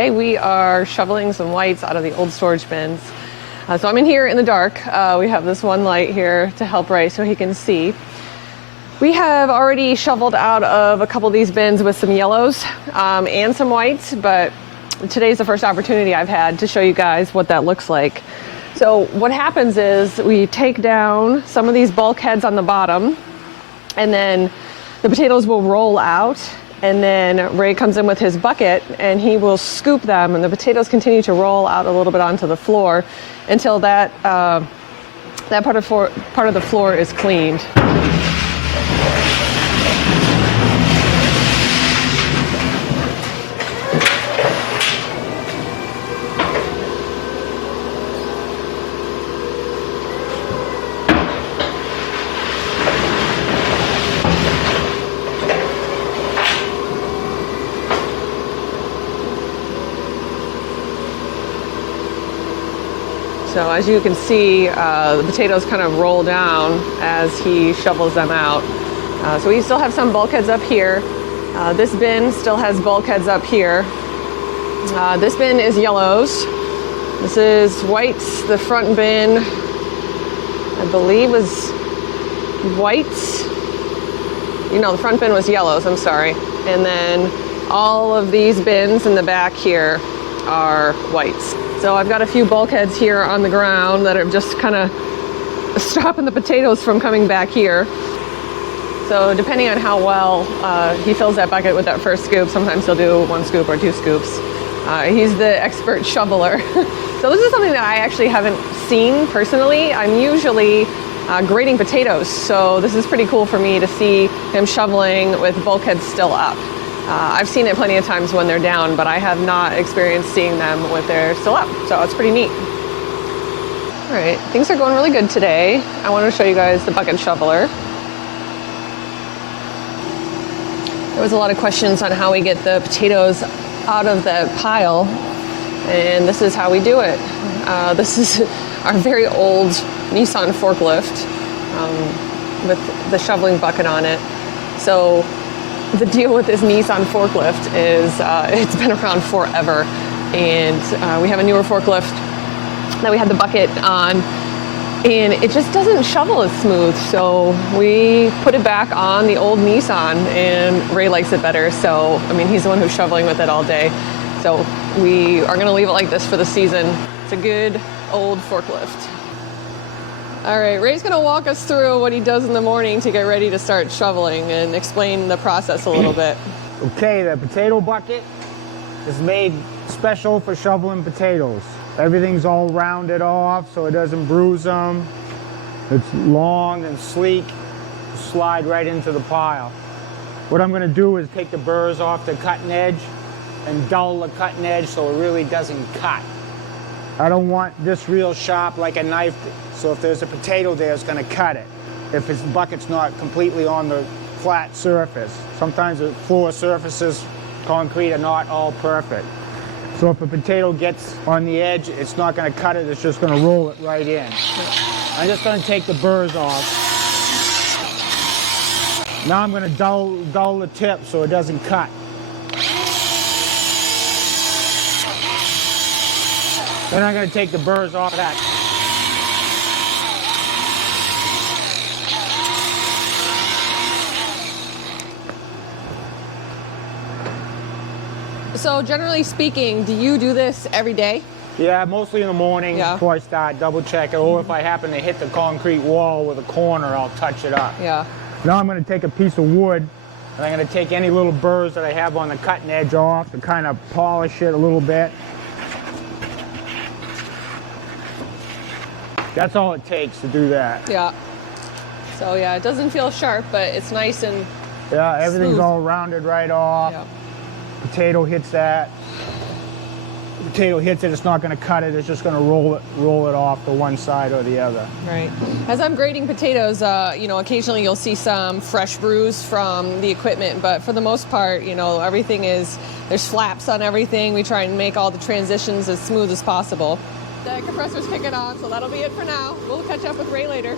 today we are shoveling some whites out of the old storage bins. So I'm in here in the dark. We have this one light here to help Ray so he can see. We have already shoveled out of a couple of these bins with some yellows and some whites, but today's the first opportunity I've had to show you guys what that looks like. So what happens is we take down some of these bulkheads on the bottom, and then the potatoes will roll out, and then Ray comes in with his bucket and he will scoop them, and the potatoes continue to roll out a little bit onto the floor until that part of the floor is cleaned. So as you can see, the potatoes kind of roll down as he shovels them out. So we still have some bulkheads up here. This bin still has bulkheads up here. This bin is yellows. This is whites. The front bin, I believe, was whites. The front bin was yellows, I'm sorry. And then all of these bins in the back here are whites. So I've got a few bulkheads here on the ground that are just kind of stopping the potatoes from coming back here. So depending on how well he fills that bucket with that first scoop, sometimes he'll do 1 scoop or 2 scoops. He's the expert shoveler. So this is something that I actually haven't seen personally. I'm usually grating potatoes, so this is pretty cool for me to see him shoveling with bulkheads still up. I've seen it plenty of times when they're down, but I have not experienced seeing them when they're still up, so it's pretty neat. All right, things are going really good today. I want to show you guys the bucket shoveler. There was a lot of questions on how we get the potatoes out of the pile, and this is how we do it. This is our very old Nissan Forklift with the shoveling bucket on it. So the deal with this Nissan Forklift is it's been around forever, and we have a newer forklift that we had the bucket on, and it just doesn't shovel as smooth, so we put it back on the old Nissan, and Ray likes it better, so he's the one who's shoveling with it all day, so we are going to leave it like this for the season. It's a good old forklift. All right, Ray's gonna walk us through what he does in the morning to get ready to start shoveling and explain the process a little bit. Okay, the potato bucket is made special for shoveling potatoes. Everything's all rounded off so it doesn't bruise them. It's long and sleek, slide right into the pile. What I'm gonna do is take the burrs off the cutting edge and dull the cutting edge so it really doesn't cut. I don't want this real sharp like a knife, so if there's a potato there, it's going to cut it. If the bucket's not completely on the flat surface. Sometimes the floor surfaces, concrete, are not all perfect. So if a potato gets on the edge, it's not going to cut it, it's just going to roll it right in. I'm just going to take the burrs off. Now I'm going to dull the tip so it doesn't cut. Then I'm going to take the burrs off of that. So generally speaking, do you do this every day? Yeah, mostly in the morning before I start, double check it. Or if I happen to hit the concrete wall with a corner, I'll touch it up. Yeah. Now I'm going to take a piece of wood, and I'm going to take any little burrs that I have on the cutting edge off to kind of polish it a little bit. That's all it takes to do that. Yeah. So yeah, it doesn't feel sharp, but it's nice and everything's smooth. all rounded right off. Yeah. Potato hits that. The potato hits it, it's not going to cut it. It's just going to roll it off to one side or the other. Right. As I'm grating potatoes, occasionally you'll see some fresh bruise from the equipment, but for the most part, everything there's flaps on everything. We try and make all the transitions as smooth as possible. The compressor's kicking on, so that'll be it for now. We'll catch up with Ray later.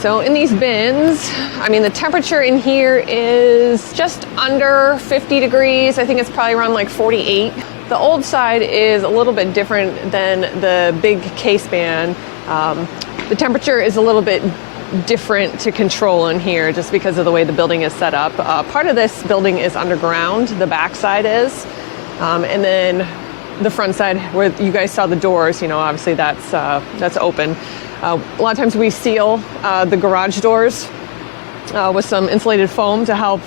so in these bins, I mean, the temperature in here is just under 50 degrees. I think it's probably around like 48. The old side is a little bit different than the big case ban. The temperature is a little bit different to control in here just because of the way the building is set up. Part of this building is underground, the back side is, and then the front side where you guys saw the doors, you know, obviously that's open. A lot of times we seal the garage doors with some insulated foam to help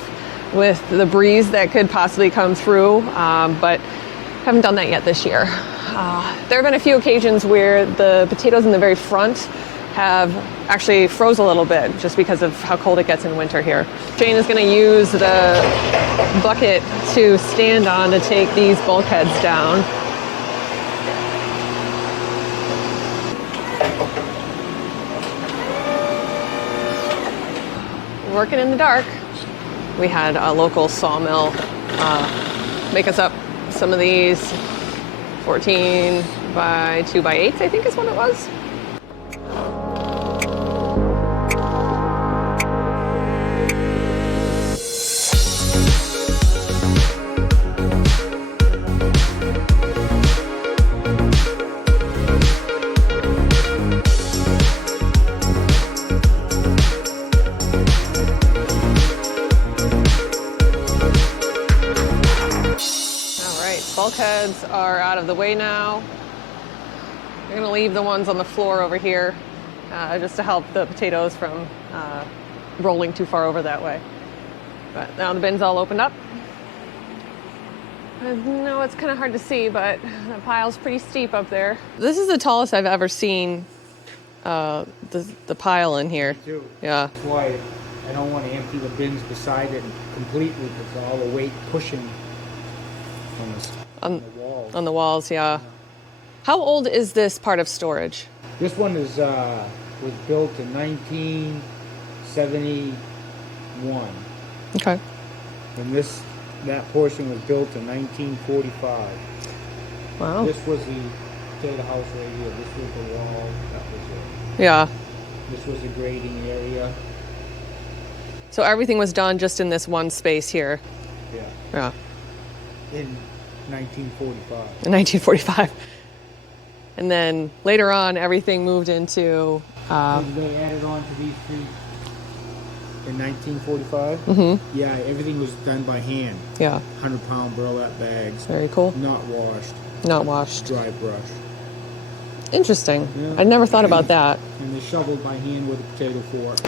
with the breeze that could possibly come through, but haven't done that yet this year. There have been a few occasions where the potatoes in the very front have actually froze a little bit just because of how cold it gets in winter here. Shane is going to use the bucket to stand on to take these bulkheads down. Working in the dark. We had a local sawmill make us up some of these 14 by 2 by 8s, I think is what it was. Bulkheads are out of the way now. We're going to leave the ones on the floor over here just to help the potatoes from rolling too far over that way. But now the bin's all opened up. I know it's kind of hard to see, but the pile's pretty steep up there. This is the tallest I've ever seen the pile in here. Me too. Yeah. That's why I don't want to empty the bins beside it completely because all the weight pushing on the walls. On the walls, yeah. How old is this part of storage? This one is was built in 1971. Okay. And that portion was built in 1945. Wow. This was the potato house right here. This was the wall. That was it. Yeah. This was the grading area. So everything was done just in this one space here. Yeah. Yeah. In 1945. In 1945. And then later on, everything moved into... they added on to these three in 1945. Mm-hmm. Yeah, everything was done by hand. Yeah. 100-pound burlap bags. Very cool. Not washed. Not washed. Dry brush. Interesting. Yeah. I'd never thought about that. And they shoveled by hand with a potato fork.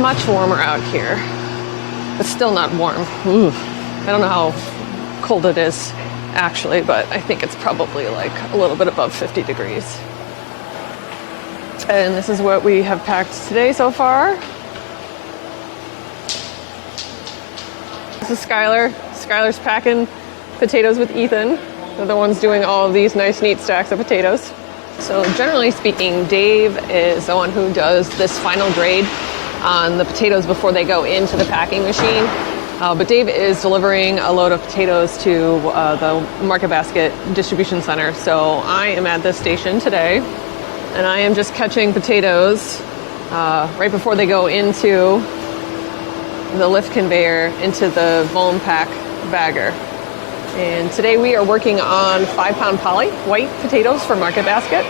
Much warmer out here. But still not warm. Ooh. I don't know how cold it is actually, but I think it's probably like a little bit above 50 degrees. And this is what we have packed today so far. This is Skylar. Skylar's packing potatoes with Ethan. They're the ones doing all of these nice neat stacks of potatoes. So generally speaking, Dave is the one who does this final grade on the potatoes before they go into the packing machine. But Dave is delivering a load of potatoes to the Market Basket distribution center. So I am at this station today, and I am just catching potatoes right before they go into the lift conveyor into the Volm Pack bagger. And today we are working on 5-pound poly white potatoes for Market Basket.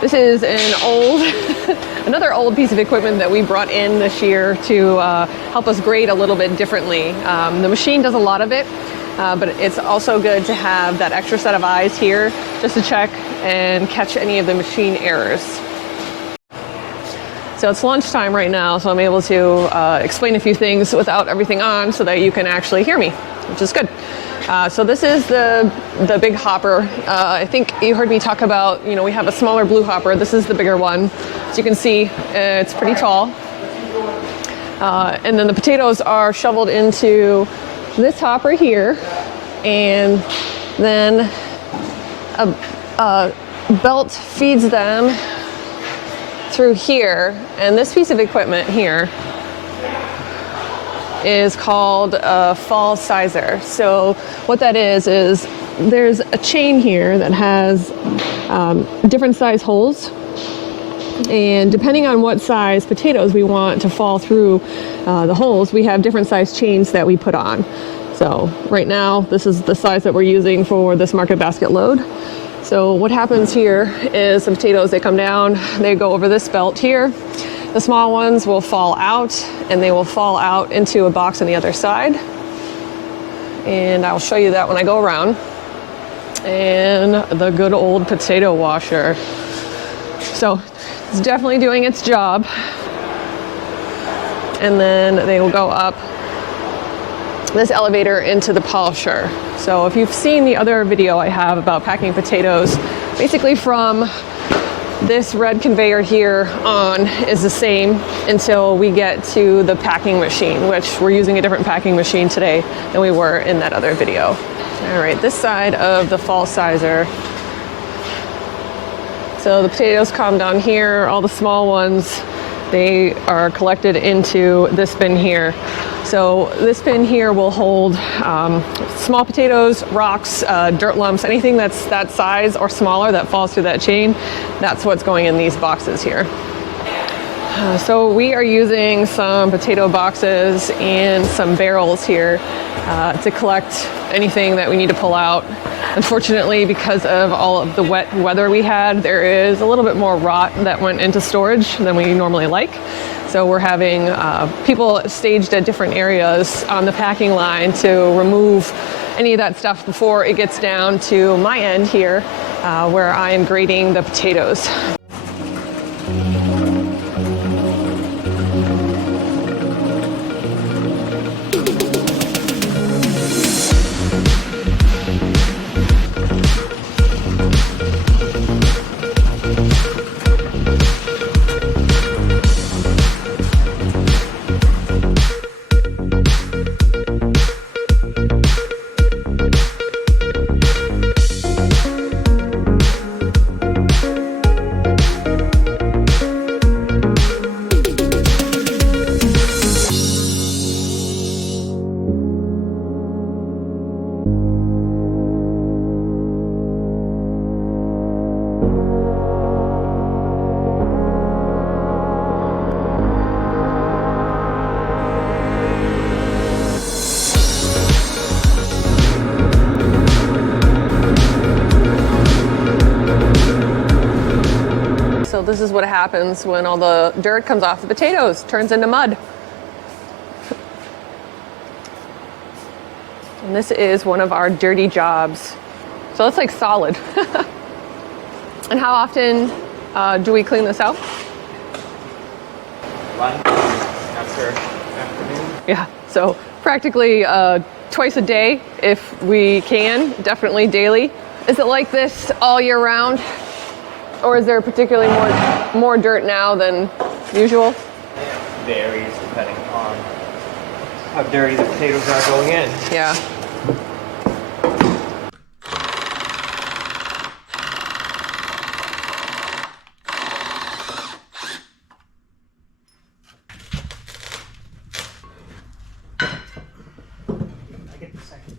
This is an another old piece of equipment that we brought in this year to help us grade a little bit differently. The machine does a lot of it, but it's also good to have that extra set of eyes here just to check and catch any of the machine errors. So it's lunchtime right now, so I'm able to explain a few things without everything on so that you can actually hear me, which is good. So this is the big hopper. I think you heard me talk about, you know, we have a smaller blue hopper. This is the bigger one. As you can see, it's pretty tall. And then the potatoes are shoveled into this hopper here. And then a belt feeds them through here. And this piece of equipment here is called a fall sizer. So what that is there's a chain here that has different size holes And depending on what size potatoes we want to fall through the holes, we have different size chains that we put on. So right now, this is the size that we're using for this market basket load. So what happens here is the potatoes, they come down, they go over this belt here. The small ones will fall out, and they will fall out into a box on the other side. And I'll show you that when I go around. And the good old potato washer. So it's definitely doing its job. And then they will go up this elevator into the polisher. So if you've seen the other video I have about packing potatoes, basically from this red conveyor here on is the same until we get to the packing machine, which we're using a different packing machine today than we were in that other video. All right, this side of the fall sizer. So the potatoes come down here, all the small ones, they are collected into this bin here. So this bin here will hold small potatoes, rocks, dirt lumps, anything that's that size or smaller that falls through that chain. That's what's going in these boxes here. So we are using some potato boxes and some barrels here to collect anything that we need to pull out. Unfortunately, because of all of the wet weather we had, there is a little bit more rot that went into storage than we normally like. So we're having people staged at different areas on the packing line to remove any of that stuff before it gets down to my end here, where I am grading the potatoes. So this is what happens when all the dirt comes off the potatoes, turns into mud. And this is one of our dirty jobs. So it's like solid. And how often do we clean this out? Lunch, afternoon. Yeah, so practically twice a day if we can, definitely daily. Is it like this all year round? Or is there particularly more dirt now than usual? It varies depending on how dirty the potatoes are going in. Yeah. I get the second one.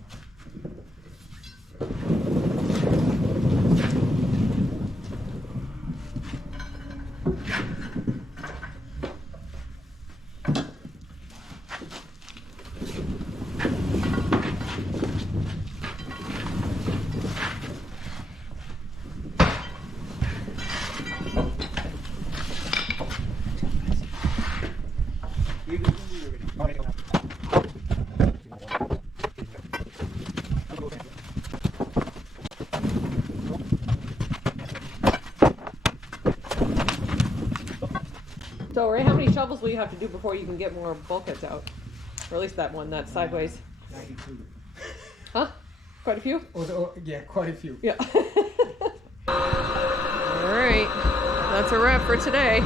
So Ray, how many shovels will you have to do before you can get more bulkheads out? Or at least that one that's sideways. 92. Huh? Quite a few? Yeah, quite a few. Yeah. All right, that's a wrap for today.